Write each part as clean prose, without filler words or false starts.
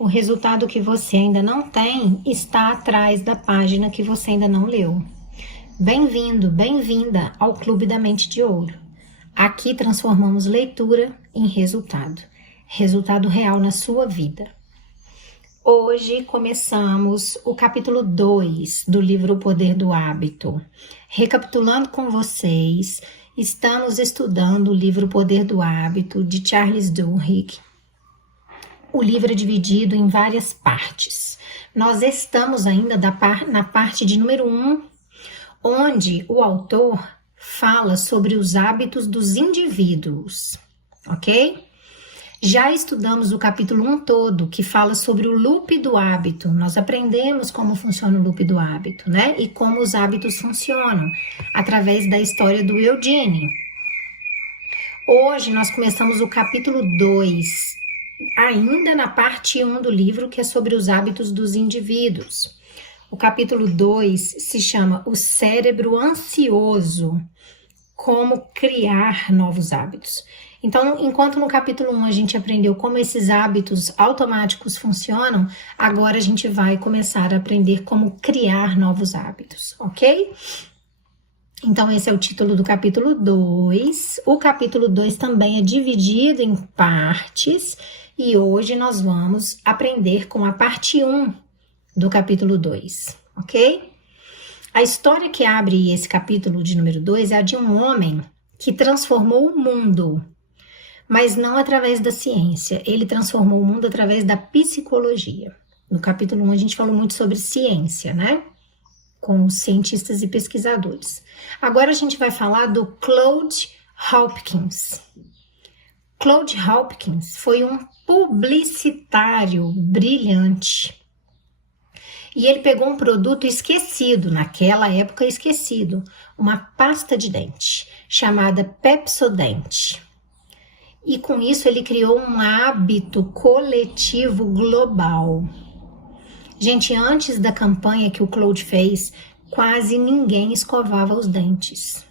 O resultado que você ainda não tem está atrás da página que você ainda não leu. Bem-vindo, bem-vinda ao Clube da Mente de Ouro. Aqui transformamos leitura em resultado. Resultado real na sua vida. Hoje começamos o capítulo 2 do livro O Poder do Hábito. Recapitulando com vocês, estamos estudando o livro O Poder do Hábito de Charles Duhigg. O livro é dividido em várias partes. Nós estamos ainda na parte de número 1, onde o autor fala sobre os hábitos dos indivíduos, ok? Já estudamos o capítulo 1 todo, que fala sobre o loop do hábito. Nós aprendemos como funciona o loop do hábito, né? E como os hábitos funcionam, através da história do Eugene. Hoje nós começamos o capítulo 2, ainda na parte 1 do livro, que é sobre os hábitos dos indivíduos. O capítulo 2 se chama O Cérebro Ansioso, como criar novos hábitos. Então, enquanto no capítulo 1 a gente aprendeu como esses hábitos automáticos funcionam, agora a gente vai começar a aprender como criar novos hábitos, ok? Então, esse é o título do capítulo 2. O capítulo 2 também é dividido em partes e hoje nós vamos aprender com a parte 1 do capítulo 2, ok? A história que abre esse capítulo de número 2 é a de um homem que transformou o mundo, mas não através da ciência. Ele transformou o mundo através da psicologia. No capítulo 1 a gente falou muito sobre ciência, né? Com os cientistas e pesquisadores. Agora a gente vai falar do Claude Hopkins. Claude Hopkins foi um publicitário brilhante. E ele pegou um produto esquecido, naquela época esquecido, uma pasta de dente chamada Pepsodent. E com isso ele criou um hábito coletivo global. Gente, antes da campanha que o Claude fez, quase ninguém escovava os dentes.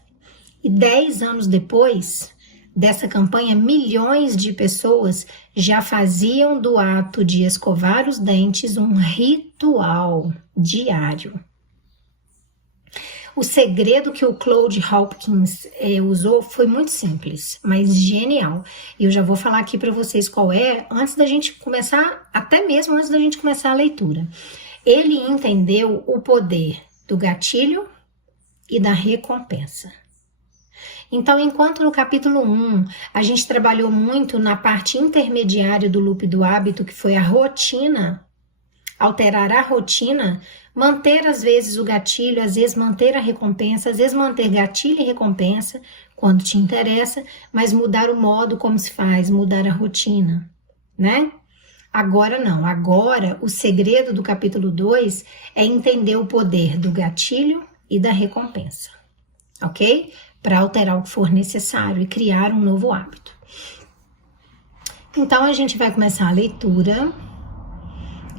E 10 anos depois dessa campanha, milhões de pessoas já faziam do ato de escovar os dentes um ritual diário. O segredo que o Claude Hopkins usou foi muito simples, mas genial. E eu já vou falar aqui para vocês qual é, antes da gente começar, até mesmo antes da gente começar a leitura. Ele entendeu o poder do gatilho e da recompensa. Então, enquanto no capítulo 1 a gente trabalhou muito na parte intermediária do loop do hábito, que foi a rotina, alterar a rotina, manter às vezes o gatilho, às vezes manter a recompensa, às vezes manter gatilho e recompensa quando te interessa, mas mudar o modo como se faz, mudar a rotina, né? Agora não, agora o segredo do capítulo 2 é entender o poder do gatilho e da recompensa, ok? Para alterar o que for necessário e criar um novo hábito. Então a gente vai começar a leitura.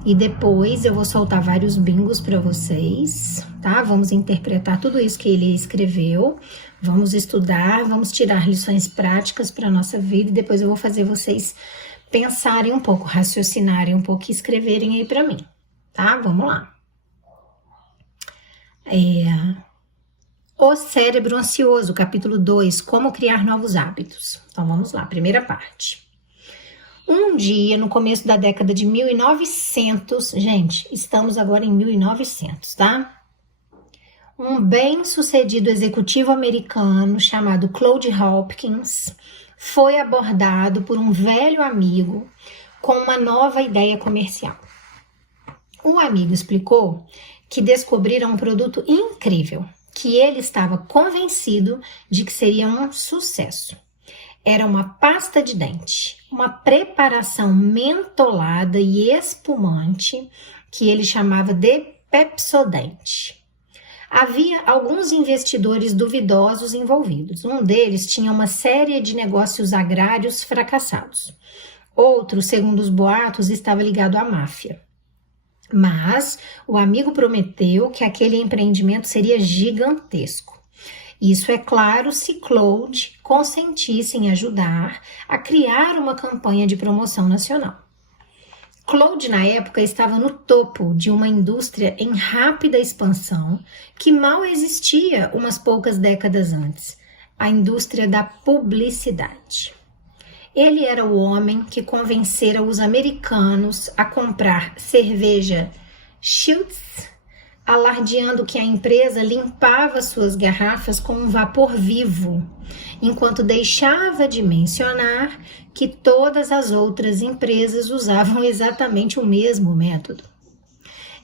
E depois eu vou soltar vários bingos para vocês, tá? Vamos interpretar tudo isso que ele escreveu, vamos estudar, vamos tirar lições práticas para a nossa vida e depois eu vou fazer vocês pensarem um pouco, raciocinarem um pouco e escreverem aí para mim, tá? Vamos lá. O Cérebro Ansioso, capítulo 2, Como Criar Novos Hábitos. Então vamos lá, primeira parte. Um dia, no começo da década de 1900, gente, estamos agora em 1900, tá? Um bem-sucedido executivo americano chamado Claude Hopkins foi abordado por um velho amigo com uma nova ideia comercial. O amigo explicou que descobriram um produto incrível, que ele estava convencido de que seria um sucesso. Era uma pasta de dente, uma preparação mentolada e espumante que ele chamava de Pepsodent. Havia alguns investidores duvidosos envolvidos. Um deles tinha uma série de negócios agrários fracassados. Outro, segundo os boatos, estava ligado à máfia. Mas o amigo prometeu que aquele empreendimento seria gigantesco. Isso é claro se Claude consentisse em ajudar a criar uma campanha de promoção nacional. Claude, na época, estava no topo de uma indústria em rápida expansão que mal existia umas poucas décadas antes, a indústria da publicidade. Ele era o homem que convencera os americanos a comprar cerveja Schultz, alardeando que a empresa limpava suas garrafas com um vapor vivo, enquanto deixava de mencionar que todas as outras empresas usavam exatamente o mesmo método.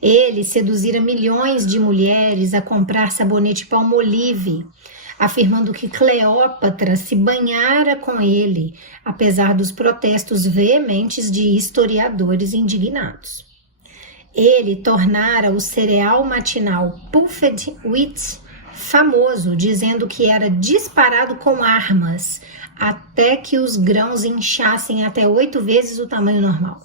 Ele seduzira milhões de mulheres a comprar sabonete Palmolive, afirmando que Cleópatra se banhara com ele, apesar dos protestos veementes de historiadores indignados. Ele tornara o cereal matinal Puffed Wheat famoso, dizendo que era disparado com armas, até que os grãos inchassem até 8 vezes o tamanho normal.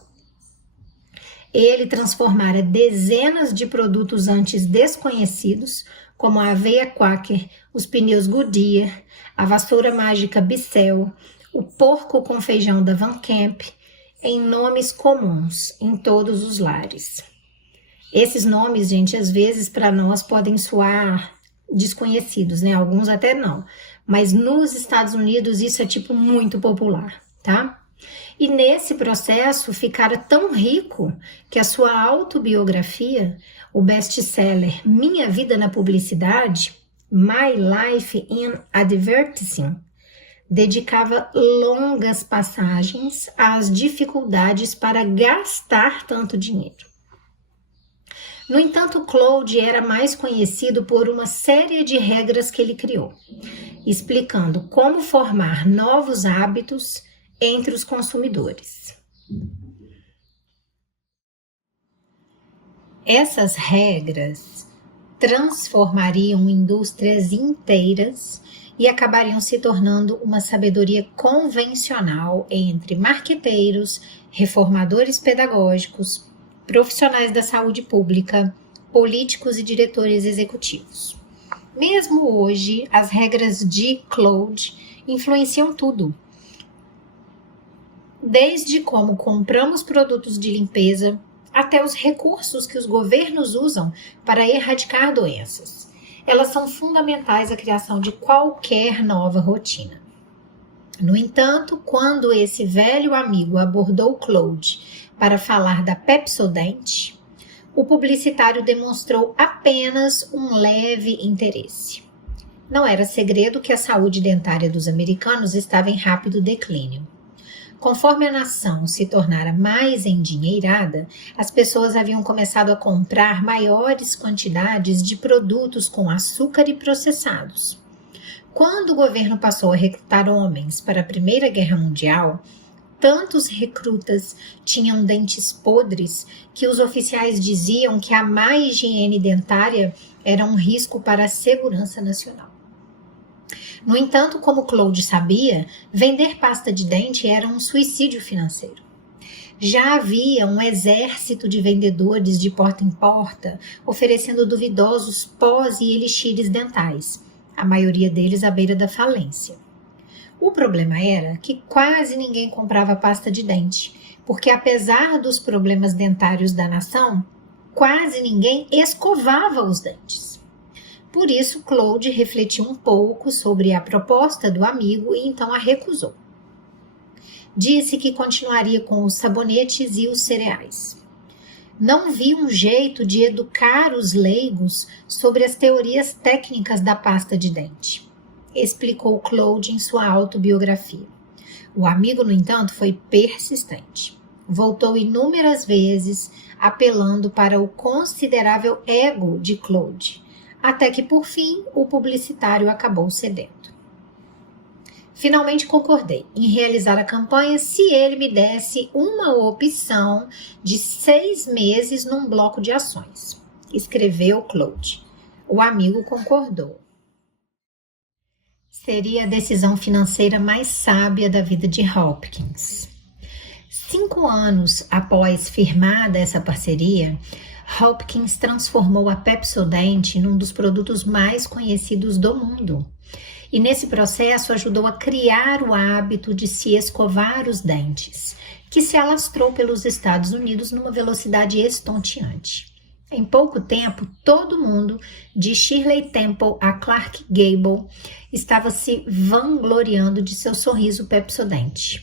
Ele transformara dezenas de produtos antes desconhecidos, como a aveia Quaker, os pneus Goodyear, a vassoura mágica Bissell, o porco com feijão da Van Camp, em nomes comuns em todos os lares. Esses nomes, gente, às vezes para nós podem soar desconhecidos, né? Alguns até não. Mas nos Estados Unidos isso é tipo muito popular, tá? E nesse processo ficara tão rico que a sua autobiografia, o best-seller Minha Vida na Publicidade, My Life in Advertising, dedicava longas passagens às dificuldades para gastar tanto dinheiro. No entanto, Claude era mais conhecido por uma série de regras que ele criou, explicando como formar novos hábitos entre os consumidores. Essas regras transformariam indústrias inteiras e acabariam se tornando uma sabedoria convencional entre marqueteiros, reformadores pedagógicos, profissionais da saúde pública, políticos e diretores executivos. Mesmo hoje, as regras de Claude influenciam tudo. Desde como compramos produtos de limpeza até os recursos que os governos usam para erradicar doenças. Elas são fundamentais à criação de qualquer nova rotina. No entanto, quando esse velho amigo abordou Claude para falar da Pepsodent, o publicitário demonstrou apenas um leve interesse. Não era segredo que a saúde dentária dos americanos estava em rápido declínio. Conforme a nação se tornara mais endinheirada, as pessoas haviam começado a comprar maiores quantidades de produtos com açúcar e processados. Quando o governo passou a recrutar homens para a Primeira Guerra Mundial, tantos recrutas tinham dentes podres que os oficiais diziam que a má higiene dentária era um risco para a segurança nacional. No entanto, como Claude sabia, vender pasta de dente era um suicídio financeiro. Já havia um exército de vendedores de porta em porta oferecendo duvidosos pós e elixires dentais, a maioria deles à beira da falência. O problema era que quase ninguém comprava pasta de dente, porque apesar dos problemas dentários da nação, quase ninguém escovava os dentes. Por isso, Claude refletiu um pouco sobre a proposta do amigo e então a recusou. Disse que continuaria com os sabonetes e os cereais. Não vi um jeito de educar os leigos sobre as teorias técnicas da pasta de dente, explicou Claude em sua autobiografia. O amigo, no entanto, foi persistente. Voltou inúmeras vezes, apelando para o considerável ego de Claude, até que, por fim, o publicitário acabou cedendo. Finalmente concordei em realizar a campanha se ele me desse uma opção de 6 meses num bloco de ações, escreveu Claude. O amigo concordou. Seria a decisão financeira mais sábia da vida de Hopkins. 5 anos após firmada essa parceria, Hopkins transformou a Pepsodent num dos produtos mais conhecidos do mundo. E nesse processo ajudou a criar o hábito de se escovar os dentes, que se alastrou pelos Estados Unidos numa velocidade estonteante. Em pouco tempo, todo mundo, de Shirley Temple a Clark Gable, estava se vangloriando de seu sorriso Pepsodent.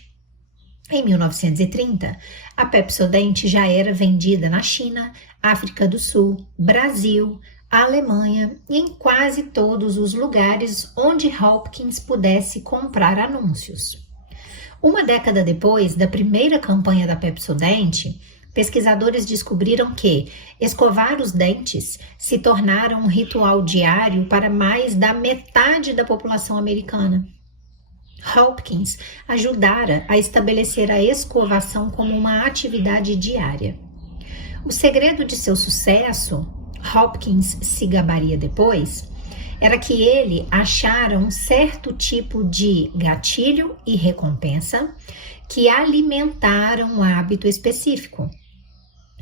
Em 1930, a Pepsodent já era vendida na China, África do Sul, Brasil, Alemanha e em quase todos os lugares onde Hopkins pudesse comprar anúncios. Uma década depois da primeira campanha da Pepsodent, pesquisadores descobriram que escovar os dentes se tornara um ritual diário para mais da metade da população americana. Hopkins ajudara a estabelecer a escovação como uma atividade diária. O segredo de seu sucesso, Hopkins se gabaria depois, era que ele achara um certo tipo de gatilho e recompensa que alimentaram um hábito específico.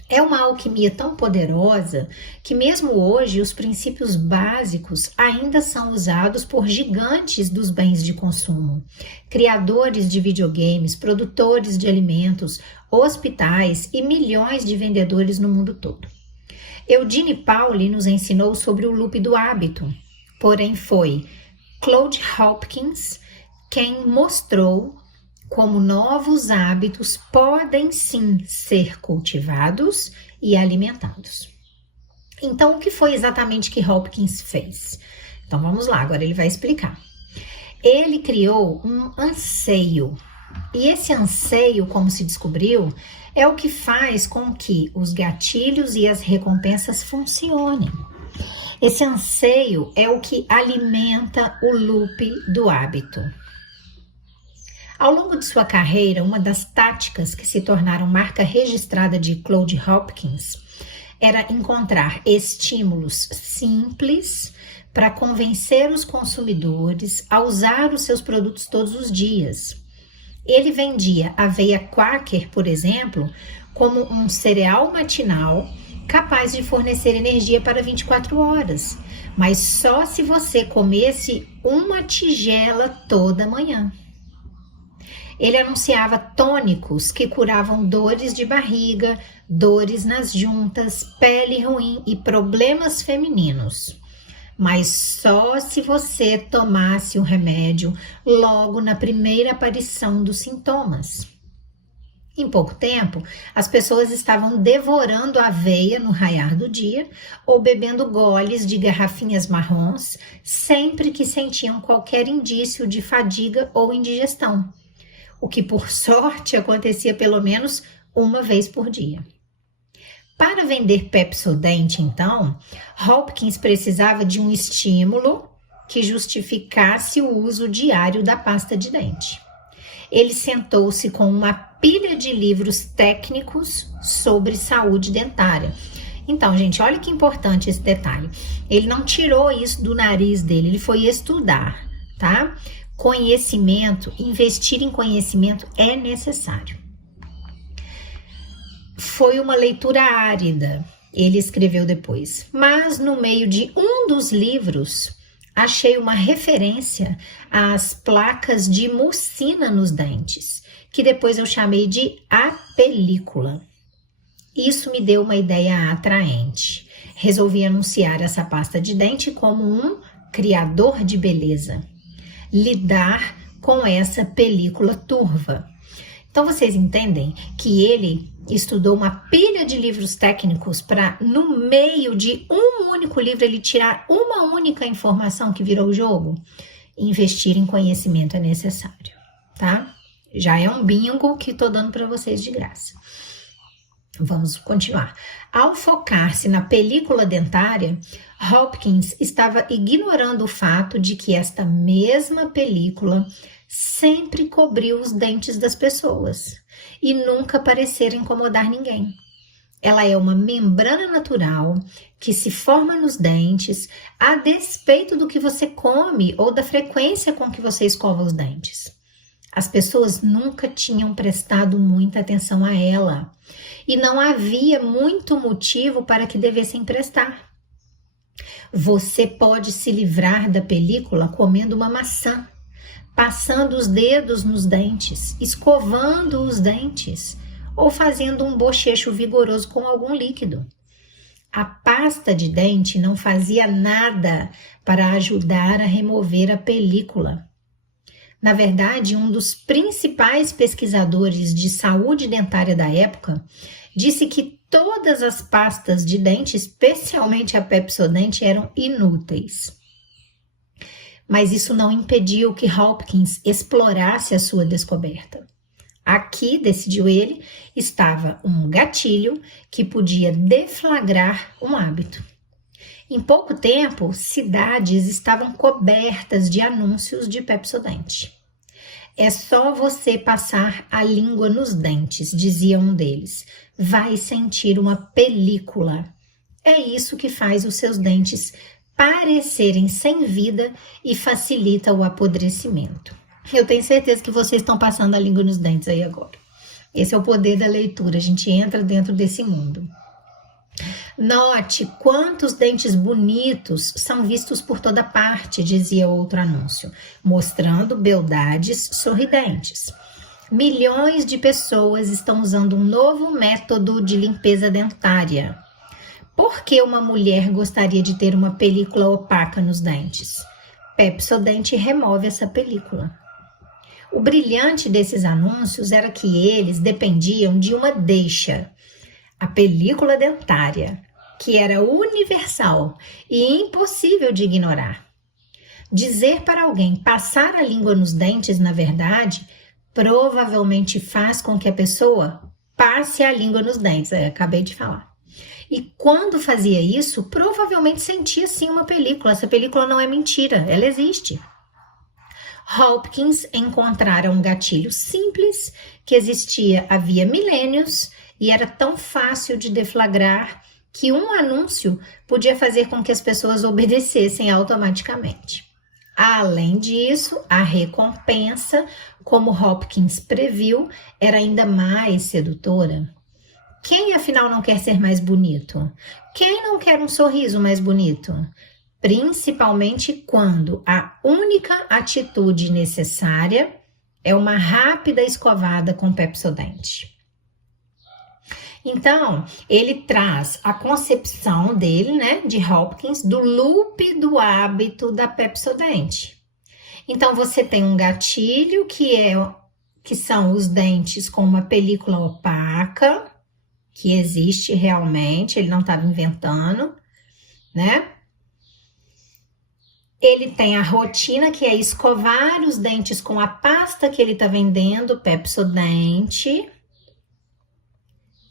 É uma alquimia tão poderosa que mesmo hoje os princípios básicos ainda são usados por gigantes dos bens de consumo, criadores de videogames, produtores de alimentos, hospitais e milhões de vendedores no mundo todo. Eugene Pauly nos ensinou sobre o loop do hábito, porém foi Claude Hopkins quem mostrou como novos hábitos podem sim ser cultivados e alimentados. Então, o que foi exatamente que Hopkins fez? Então, vamos lá, agora ele vai explicar. Ele criou um anseio, e esse anseio, como se descobriu, é o que faz com que os gatilhos e as recompensas funcionem. Esse anseio é o que alimenta o loop do hábito. Ao longo de sua carreira, uma das táticas que se tornaram marca registrada de Claude Hopkins era encontrar estímulos simples para convencer os consumidores a usar os seus produtos todos os dias. Ele vendia aveia Quaker, por exemplo, como um cereal matinal capaz de fornecer energia para 24 horas, mas só se você comesse uma tigela toda manhã. Ele anunciava tônicos que curavam dores de barriga, dores nas juntas, pele ruim e problemas femininos. Mas só se você tomasse o remédio logo na primeira aparição dos sintomas. Em pouco tempo, as pessoas estavam devorando aveia no raiar do dia ou bebendo goles de garrafinhas marrons sempre que sentiam qualquer indício de fadiga ou indigestão, o que por sorte acontecia pelo menos uma vez por dia. Para vender Pepsodent, então, Hopkins precisava de um estímulo que justificasse o uso diário da pasta de dente. Ele sentou-se com uma pilha de livros técnicos sobre saúde dentária. Então, gente, olha que importante esse detalhe. Ele não tirou isso do nariz dele, ele foi estudar, tá? Conhecimento, investir em conhecimento é necessário. Foi uma leitura árida, ele escreveu depois, mas no meio de um dos livros achei uma referência às placas de mucina nos dentes, que depois eu chamei de a película. Isso me deu uma ideia atraente. Resolvi anunciar essa pasta de dente como um criador de beleza. Lidar com essa película turva. Então vocês entendem que ele estudou uma pilha de livros técnicos para, no meio de um único livro, ele tirar uma única informação que virou o jogo? Investir em conhecimento é necessário, tá? Já é um bingo que estou dando para vocês de graça. Vamos continuar. Ao focar-se na película dentária, Hopkins estava ignorando o fato de que esta mesma película sempre cobriu os dentes das pessoas e nunca parecer incomodar ninguém. Ela é uma membrana natural que se forma nos dentes a despeito do que você come ou da frequência com que você escova os dentes. As pessoas nunca tinham prestado muita atenção a ela e não havia muito motivo para que devessem prestar. Você pode se livrar da película comendo uma maçã, passando os dedos nos dentes, escovando os dentes ou fazendo um bochecho vigoroso com algum líquido. A pasta de dente não fazia nada para ajudar a remover a película. Na verdade, um dos principais pesquisadores de saúde dentária da época disse que todas as pastas de dente, especialmente a Pepsodent, eram inúteis. Mas isso não impediu que Hopkins explorasse a sua descoberta. Aqui, decidiu ele, estava um gatilho que podia deflagrar um hábito. Em pouco tempo, cidades estavam cobertas de anúncios de Pepsodent. É só você passar a língua nos dentes, dizia um deles. Vai sentir uma película. É isso que faz os seus dentes parecerem sem vida e facilita o apodrecimento. Eu tenho certeza que vocês estão passando a língua nos dentes aí agora. Esse é o poder da leitura, a gente entra dentro desse mundo. Note quantos dentes bonitos são vistos por toda parte, dizia outro anúncio, mostrando beldades sorridentes. Milhões de pessoas estão usando um novo método de limpeza dentária. Por que uma mulher gostaria de ter uma película opaca nos dentes? Pepsodent remove essa película. O brilhante desses anúncios era que eles dependiam de uma deixa, a película dentária, que era universal e impossível de ignorar. Dizer para alguém passar a língua nos dentes, na verdade, provavelmente faz com que a pessoa passe a língua nos dentes, acabei de falar. E quando fazia isso, provavelmente sentia sim uma película. Essa película não é mentira, ela existe. Hopkins encontrara um gatilho simples que existia havia milênios e era tão fácil de deflagrar que um anúncio podia fazer com que as pessoas obedecessem automaticamente. Além disso, a recompensa, como Hopkins previu, era ainda mais sedutora. Quem, afinal, não quer ser mais bonito? Quem não quer um sorriso mais bonito? Principalmente quando a única atitude necessária é uma rápida escovada com Pepsodent. Então, ele traz a concepção dele, né, de Hopkins, do loop do hábito da Pepsodent. Então, você tem um gatilho que são os dentes com uma película opaca, que existe realmente, ele não estava inventando, né? Ele tem a rotina, que é escovar os dentes com a pasta que ele está vendendo, Pepsodent.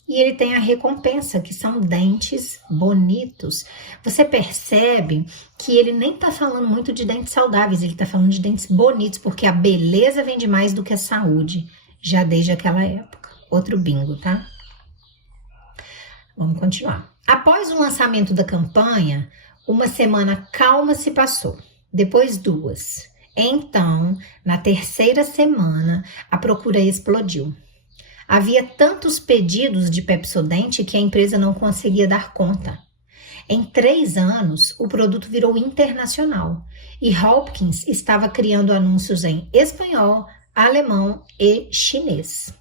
E ele tem a recompensa, que são dentes bonitos. Você percebe que ele nem está falando muito de dentes saudáveis, ele está falando de dentes bonitos, porque a beleza vende mais do que a saúde, já desde aquela época. Outro bingo, tá? Vamos continuar. Após o lançamento da campanha, uma semana calma se passou, depois 2. Então, na terceira semana, a procura explodiu. Havia tantos pedidos de Pepsodent que a empresa não conseguia dar conta. Em 3 anos, o produto virou internacional e Hopkins estava criando anúncios em espanhol, alemão e chinês.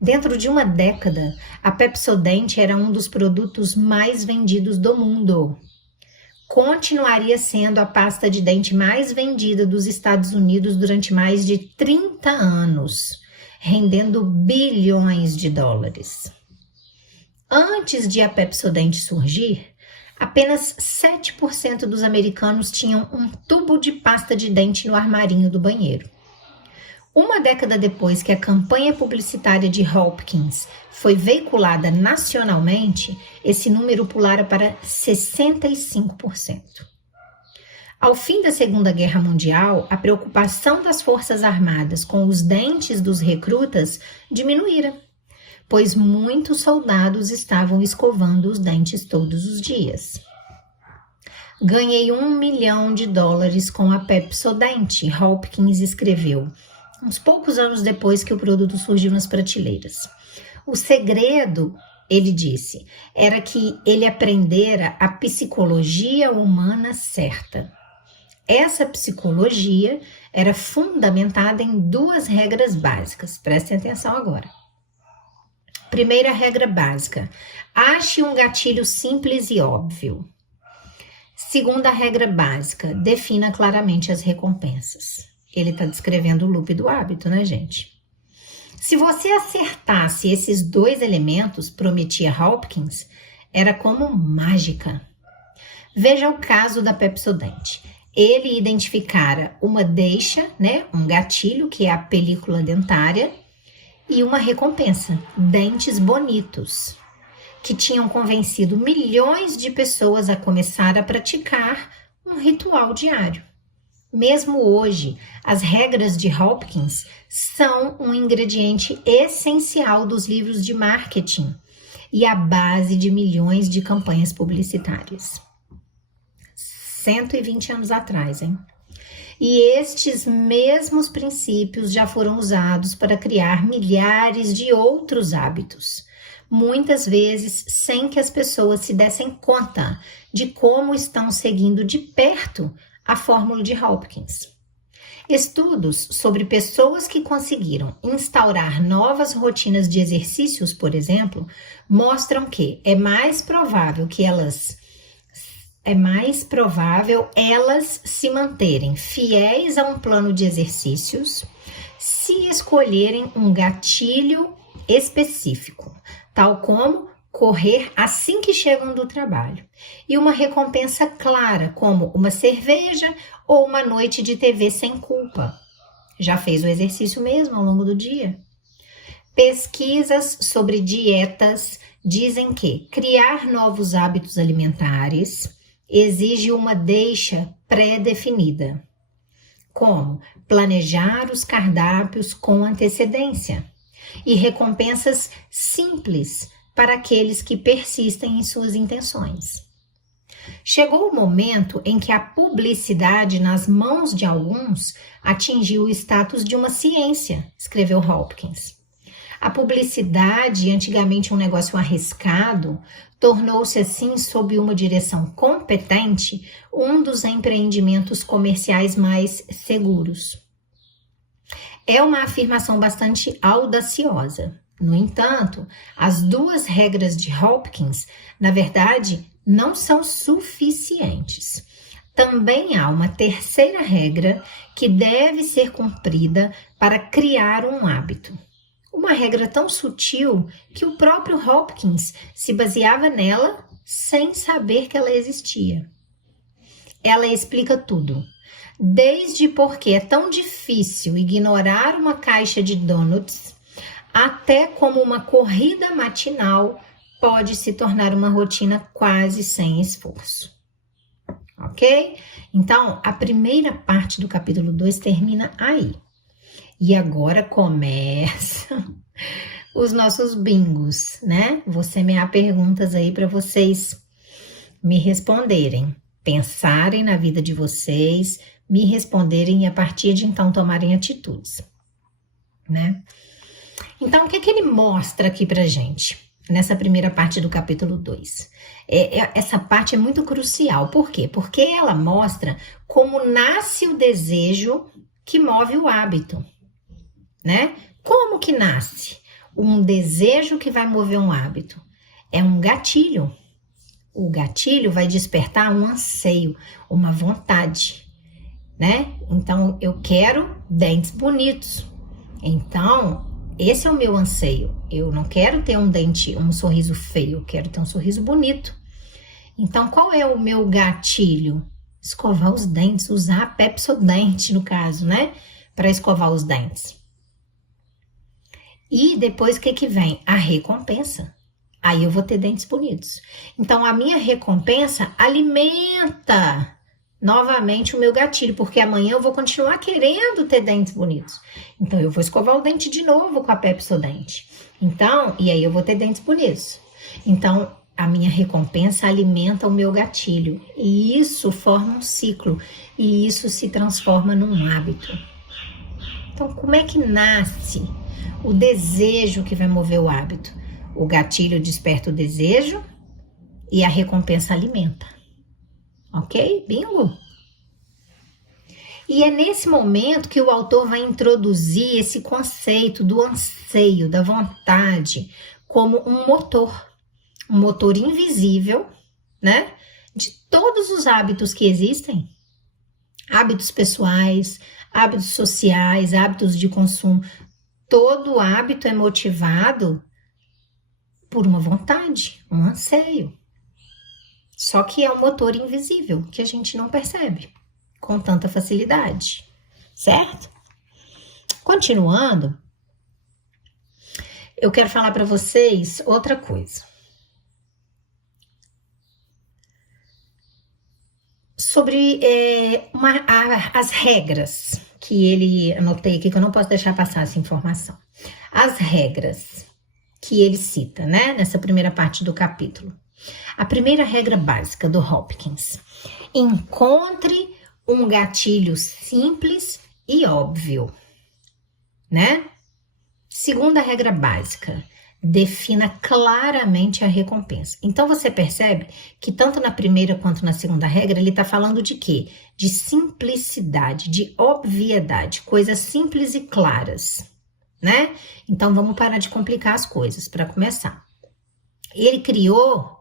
Dentro de uma década, a Pepsodent era um dos produtos mais vendidos do mundo. Continuaria sendo a pasta de dente mais vendida dos Estados Unidos durante mais de 30 anos, rendendo bilhões de dólares. Antes de a Pepsodent surgir, apenas 7% dos americanos tinham um tubo de pasta de dente no armarinho do banheiro. Uma década depois que a campanha publicitária de Hopkins foi veiculada nacionalmente, esse número pulara para 65%. Ao fim da Segunda Guerra Mundial, a preocupação das Forças Armadas com os dentes dos recrutas diminuíra, pois muitos soldados estavam escovando os dentes todos os dias. Ganhei $1 milhão com a Pepsodent, Hopkins escreveu, uns poucos anos depois que o produto surgiu nas prateleiras. O segredo, ele disse, era que ele aprendera a psicologia humana certa. Essa psicologia era fundamentada em 2 regras básicas. Prestem atenção agora. Primeira regra básica: ache um gatilho simples e óbvio. Segunda regra básica: defina claramente as recompensas. Ele está descrevendo o loop do hábito, né, gente? Se você acertasse esses 2 elementos, prometia Hopkins, era como mágica. Veja o caso da Pepsodent. Ele identificara uma deixa, né, um gatilho, que é a película dentária, e uma recompensa, dentes bonitos, que tinham convencido milhões de pessoas a começar a praticar um ritual diário. Mesmo hoje, as regras de Hopkins são um ingrediente essencial dos livros de marketing e a base de milhões de campanhas publicitárias. 120 anos atrás, hein? E estes mesmos princípios já foram usados para criar milhares de outros hábitos, muitas vezes sem que as pessoas se dessem conta de como estão seguindo de perto a fórmula de Hopkins. Estudos sobre pessoas que conseguiram instaurar novas rotinas de exercícios, por exemplo, mostram que é mais provável elas se manterem fiéis a um plano de exercícios se escolherem um gatilho específico, tal como correr assim que chegam do trabalho, e uma recompensa clara, como uma cerveja ou uma noite de TV sem culpa. Já fez o exercício mesmo ao longo do dia? Pesquisas sobre dietas dizem que criar novos hábitos alimentares exige uma deixa pré-definida, como planejar os cardápios com antecedência e recompensas simples para aqueles que persistem em suas intenções. Chegou o momento em que a publicidade nas mãos de alguns atingiu o status de uma ciência, escreveu Hopkins. A publicidade, antigamente um negócio arriscado, tornou-se assim, sob uma direção competente, um dos empreendimentos comerciais mais seguros. É uma afirmação bastante audaciosa. No entanto, as 2 regras de Hopkins, na verdade, não são suficientes. Também há uma terceira regra que deve ser cumprida para criar um hábito. Uma regra tão sutil que o próprio Hopkins se baseava nela sem saber que ela existia. Ela explica tudo, desde por que é tão difícil ignorar uma caixa de donuts, até como uma corrida matinal pode se tornar uma rotina quase sem esforço. Ok? Então, a primeira parte do capítulo 2 termina aí. E agora começa os nossos bingos, né? Vou semear perguntas aí para vocês me responderem, pensarem na vida de vocês, me responderem e a partir de então tomarem atitudes, né? Então, o que ele mostra aqui pra gente, nessa primeira parte do capítulo 2? Essa parte é muito crucial. Por quê? Porque ela mostra como nasce o desejo que move o hábito, né? Como que nasce um desejo que vai mover um hábito? É um gatilho. O gatilho vai despertar um anseio, uma vontade, né? Então, eu quero dentes bonitos. Então, esse é o meu anseio. Eu não quero ter um sorriso feio, eu quero ter um sorriso bonito. Então, qual é o meu gatilho? Escovar os dentes, usar a Pepsodent, no caso, né? Para escovar os dentes. E depois, o que vem? A recompensa. Aí eu vou ter dentes bonitos. Então, a minha recompensa alimenta novamente o meu gatilho, porque amanhã eu vou continuar querendo ter dentes bonitos. Então, eu vou escovar o dente de novo com a Pepsodent. Então, e aí eu vou ter dentes bonitos. Então, a minha recompensa alimenta o meu gatilho. E isso forma um ciclo. E isso se transforma num hábito. Então, como é que nasce o desejo que vai mover o hábito? O gatilho desperta o desejo e a recompensa alimenta. Ok? Bingo? E é nesse momento que o autor vai introduzir esse conceito do anseio, da vontade, como um motor invisível, né? De todos os hábitos que existem, hábitos pessoais, hábitos sociais, hábitos de consumo. Todo hábito é motivado por uma vontade, um anseio. Só que é um motor invisível que a gente não percebe com tanta facilidade, certo? Continuando, eu quero falar para vocês outra coisa. Sobre as regras que ele anotei aqui, que eu não posso deixar passar essa informação. As regras que ele cita, né, nessa primeira parte do capítulo. A primeira regra básica do Hopkins: encontre um gatilho simples e óbvio, né? Segunda regra básica: defina claramente a recompensa. Então você percebe que tanto na primeira quanto na segunda regra ele está falando de quê? De simplicidade, de obviedade, coisas simples e claras, né? Então vamos parar de complicar as coisas para começar. Ele criou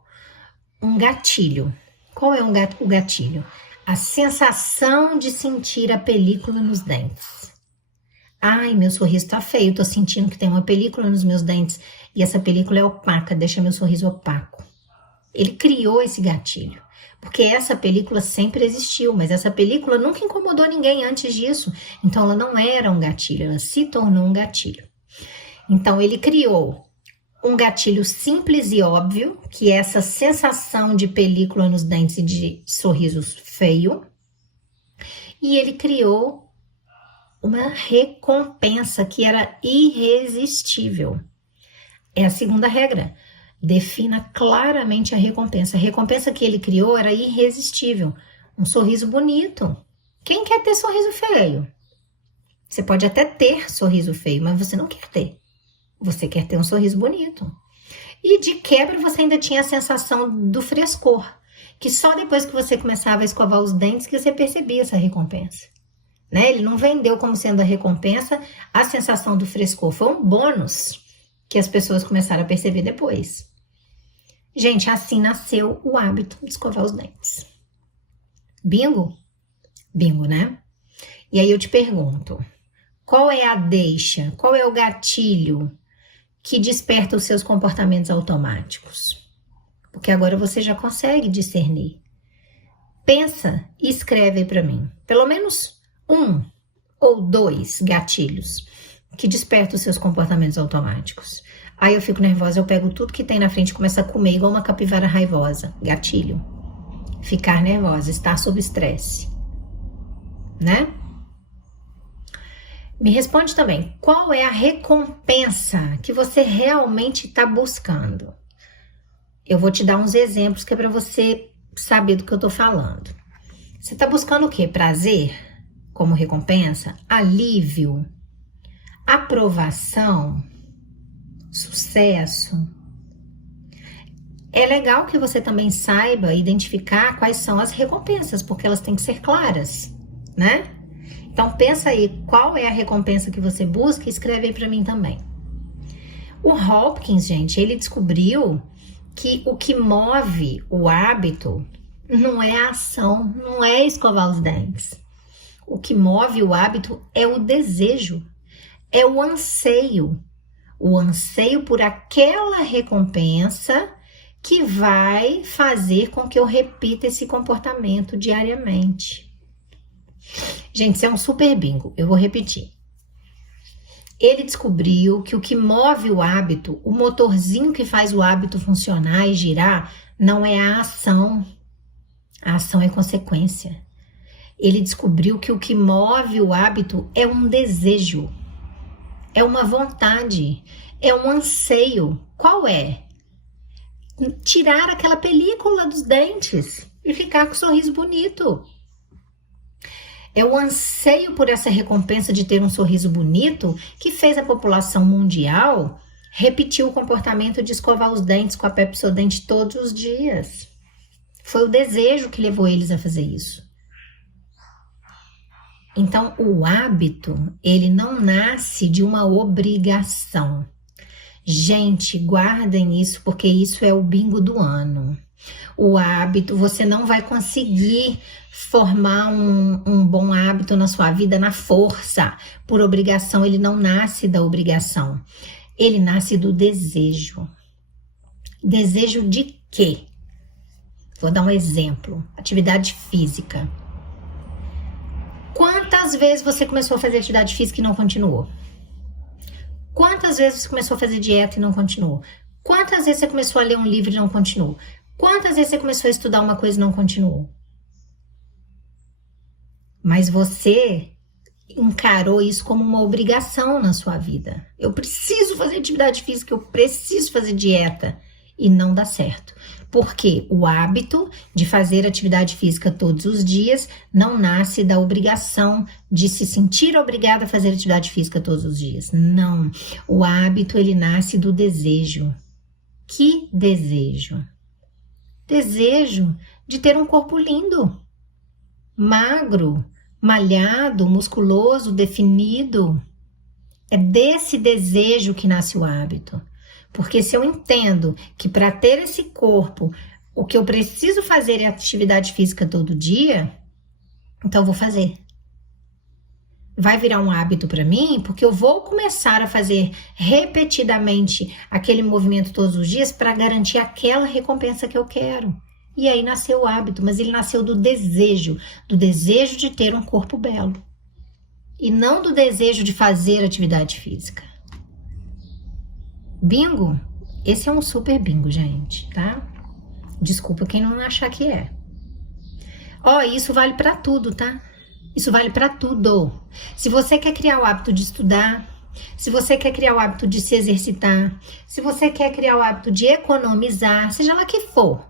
um gatilho. Qual é o gatilho? A sensação de sentir a película nos dentes. Ai, meu sorriso tá feio, tô sentindo que tem uma película nos meus dentes e essa película é opaca, deixa meu sorriso opaco. Ele criou esse gatilho, porque essa película sempre existiu, mas essa película nunca incomodou ninguém antes disso, então ela não era um gatilho, ela se tornou um gatilho. Então ele criou um gatilho simples e óbvio, que é essa sensação de película nos dentes e de sorriso feio, e ele criou uma recompensa que era irresistível. É a segunda regra. Defina claramente a recompensa. A recompensa que ele criou era irresistível. Um sorriso bonito. Quem quer ter sorriso feio? Você pode até ter sorriso feio, mas você não quer ter. Você quer ter um sorriso bonito. E de quebra você ainda tinha a sensação do frescor, que só depois que você começava a escovar os dentes que você percebia essa recompensa. Né? Ele não vendeu como sendo a recompensa a sensação do frescor. Foi um bônus que as pessoas começaram a perceber depois. Gente, assim nasceu o hábito de escovar os dentes. Bingo? Bingo, né? E aí eu te pergunto, qual é a deixa, qual é o gatilho que desperta os seus comportamentos automáticos? Porque agora você já consegue discernir. Pensa e escreve aí para mim. Pelo menos 1 ou 2 gatilhos que despertam os seus comportamentos automáticos. Aí eu fico nervosa, eu pego tudo que tem na frente e começo a comer igual uma capivara raivosa. Gatilho. Ficar nervosa, estar sob estresse. Né? Me responde também, qual é a recompensa que você realmente está buscando? Eu vou te dar uns exemplos que é para você saber do que eu estou falando. Você está buscando o quê? Prazer como recompensa? Alívio? Aprovação? Sucesso? É legal que você também saiba identificar quais são as recompensas, porque elas têm que ser claras, né? Então pensa aí, qual é a recompensa que você busca e escreve aí para mim também. O Hopkins, gente, ele descobriu que o que move o hábito não é a ação, não é escovar os dentes. O que move o hábito é o desejo, é o anseio por aquela recompensa que vai fazer com que eu repita esse comportamento diariamente. Gente, isso é um super bingo, eu vou repetir. Ele descobriu que o que move o hábito, o motorzinho que faz o hábito funcionar e girar, não é a ação. A ação é consequência. Ele descobriu que o que move o hábito é um desejo, é uma vontade, é um anseio. Qual é? Tirar aquela película dos dentes e ficar com um sorriso bonito. É o anseio por essa recompensa de ter um sorriso bonito que fez a população mundial repetir o comportamento de escovar os dentes com a Pepsodent todos os dias. Foi o desejo que levou eles a fazer isso. Então, o hábito, ele não nasce de uma obrigação. Gente, guardem isso, porque isso é o bingo do ano. O hábito, você não vai conseguir formar um bom hábito na sua vida na força, por obrigação. Ele não nasce da obrigação, ele nasce do desejo. Desejo de quê? Vou dar um exemplo. Atividade física. Quantas vezes você começou a fazer atividade física e não continuou? Quantas vezes você começou a fazer dieta e não continuou? Quantas vezes você começou a ler um livro e não continuou? Quantas vezes você começou a estudar uma coisa e não continuou? Mas você encarou isso como uma obrigação na sua vida. Eu preciso fazer atividade física, eu preciso fazer dieta. E não dá certo. Porque o hábito de fazer atividade física todos os dias não nasce da obrigação de se sentir obrigada a fazer atividade física todos os dias. Não. O hábito, ele nasce do desejo. Que desejo? Desejo de ter um corpo lindo, magro, malhado, musculoso, definido. É desse desejo que nasce o hábito. Porque se eu entendo que para ter esse corpo, o que eu preciso fazer é atividade física todo dia, então eu vou fazer. Vai virar um hábito para mim, porque eu vou começar a fazer repetidamente aquele movimento todos os dias para garantir aquela recompensa que eu quero. E aí nasceu o hábito, mas ele nasceu do desejo de ter um corpo belo. E não do desejo de fazer atividade física. Bingo? Esse é um super bingo, gente, tá? Desculpa quem não achar que é. Ó, isso vale pra tudo, tá? Isso vale pra tudo. Se você quer criar o hábito de estudar, se você quer criar o hábito de se exercitar, se você quer criar o hábito de economizar, seja lá que for,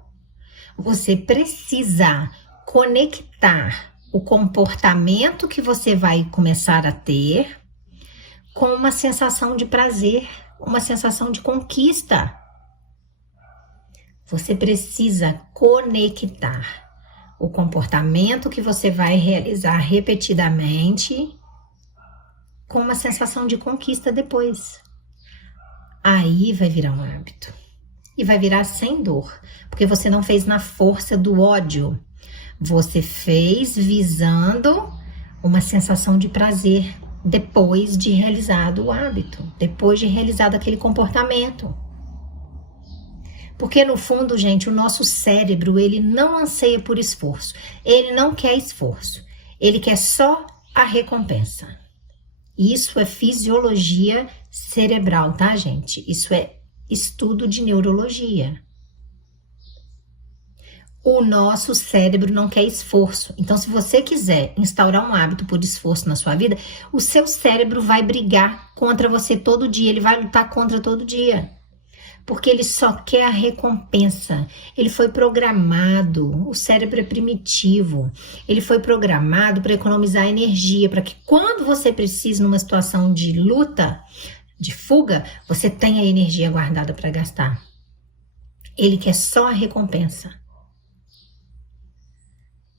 você precisa conectar o comportamento que você vai começar a ter com uma sensação de prazer, uma sensação de conquista. Você precisa conectar o comportamento que você vai realizar repetidamente com uma sensação de conquista depois. Aí vai virar um hábito. E vai virar sem dor, porque você não fez na força do ódio. Você fez visando uma sensação de prazer depois de realizado o hábito, depois de realizado aquele comportamento. Porque no fundo, gente, o nosso cérebro, ele não anseia por esforço, ele não quer esforço, ele quer só a recompensa. Isso é fisiologia cerebral, tá, gente? Isso é estudo de neurologia. O nosso cérebro não quer esforço. Então, se você quiser instaurar um hábito por esforço na sua vida, o seu cérebro vai brigar contra você todo dia, ele vai lutar contra todo dia. Porque ele só quer a recompensa. Ele foi programado, o cérebro é primitivo, ele foi programado para economizar energia, para que quando você precise numa situação de luta, de fuga, você tenha energia guardada para gastar. Ele quer só a recompensa.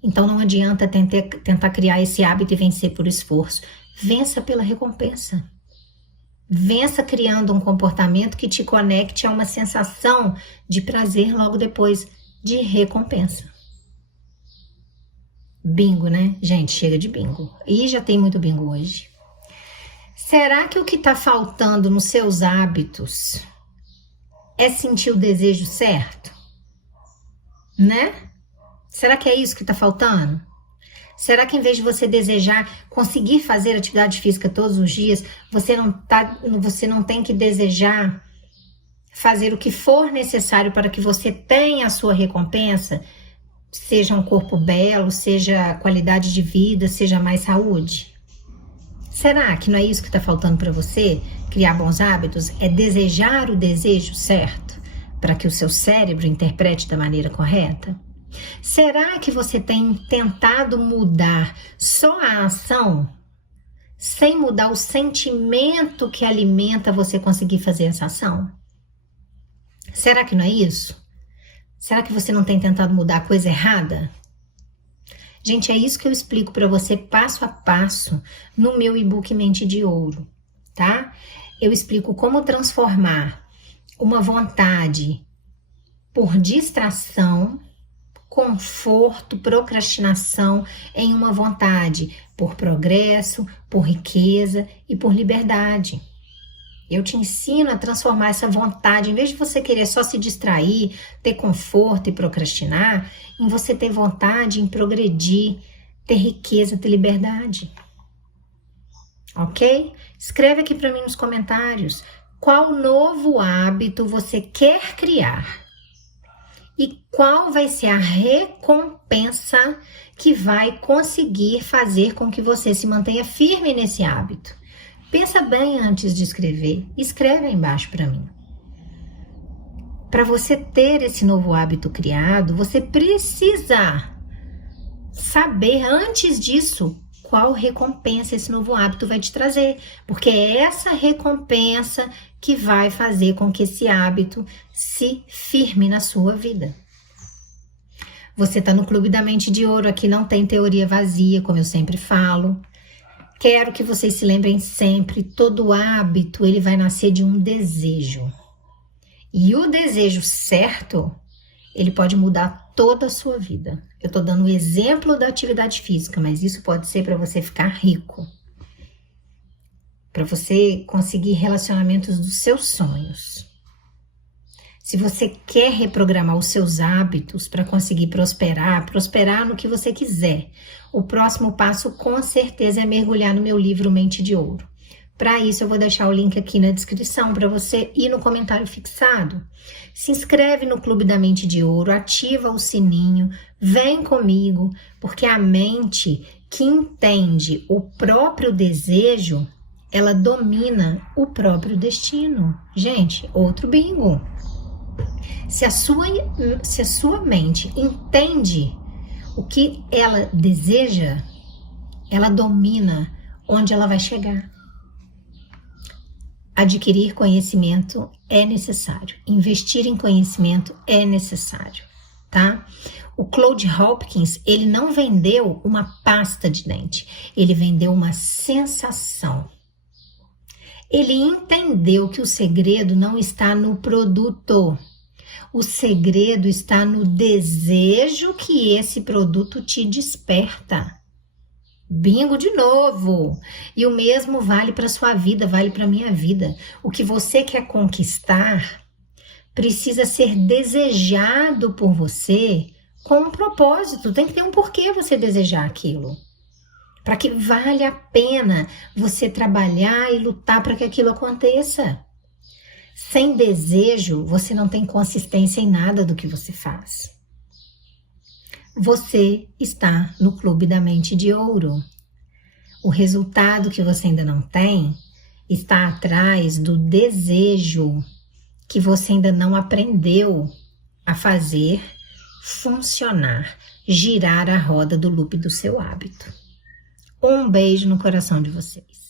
Então não adianta tentar criar esse hábito e vencer por esforço. Vença pela recompensa. Vença criando um comportamento que te conecte a uma sensação de prazer logo depois, de recompensa. Bingo, né? Gente, chega de bingo. E já tem muito bingo hoje. Será que o que está faltando nos seus hábitos é sentir o desejo certo? Né? Será que é isso que está faltando? Será que em vez de você desejar conseguir fazer atividade física todos os dias, você não tem que desejar fazer o que for necessário para que você tenha a sua recompensa? Seja um corpo belo, seja qualidade de vida, seja mais saúde? Será que não é isso que está faltando para você? Criar bons hábitos é desejar o desejo certo para que o seu cérebro interprete da maneira correta? Será que você tem tentado mudar só a ação, sem mudar o sentimento que alimenta você conseguir fazer essa ação? Será que não é isso? Será que você não tem tentado mudar a coisa errada? Gente, é isso que eu explico para você passo a passo no meu e-book Mente de Ouro, tá? Eu explico como transformar uma vontade por distração, conforto, procrastinação em uma vontade por progresso, por riqueza e por liberdade. Eu te ensino a transformar essa vontade, em vez de você querer só se distrair, ter conforto e procrastinar, em você ter vontade em progredir, ter riqueza, ter liberdade. Ok? Escreve aqui para mim nos comentários qual novo hábito você quer criar e qual vai ser a recompensa que vai conseguir fazer com que você se mantenha firme nesse hábito. Pensa bem antes de escrever. Escreve aí embaixo para mim. Para você ter esse novo hábito criado, você precisa saber antes disso qual recompensa esse novo hábito vai te trazer. Porque é essa recompensa que vai fazer com que esse hábito se firme na sua vida. Você está no Clube da Mente de Ouro, aqui não tem teoria vazia, como eu sempre falo. Quero que vocês se lembrem sempre, todo hábito ele vai nascer de um desejo. E o desejo certo, ele pode mudar toda a sua vida. Eu estou dando o exemplo da atividade física, mas isso pode ser para você ficar rico. Para você conseguir relacionamentos dos seus sonhos. Se você quer reprogramar os seus hábitos para conseguir prosperar no que você quiser, o próximo passo com certeza é mergulhar no meu livro Mente de Ouro. Para isso eu vou deixar o link aqui na descrição para você e no comentário fixado. Se inscreve no Clube da Mente de Ouro, ativa o sininho, vem comigo, porque a mente que entende o próprio desejo, ela domina o próprio destino. Gente, outro bingo. Se a sua mente entende o que ela deseja, ela domina onde ela vai chegar. Adquirir conhecimento é necessário. Investir em conhecimento é necessário, tá? O Claude Hopkins, ele não vendeu uma pasta de dente. Ele vendeu uma sensação. Ele entendeu que o segredo não está no produto. O segredo está no desejo que esse produto te desperta. Bingo de novo! E o mesmo vale para sua vida, vale para minha vida. O que você quer conquistar precisa ser desejado por você com um propósito. Tem que ter um porquê você desejar aquilo. Para que valha a pena você trabalhar e lutar para que aquilo aconteça. Sem desejo, você não tem consistência em nada do que você faz. Você está no Clube da Mente de Ouro. O resultado que você ainda não tem está atrás do desejo que você ainda não aprendeu a fazer funcionar, girar a roda do loop do seu hábito. Um beijo no coração de vocês.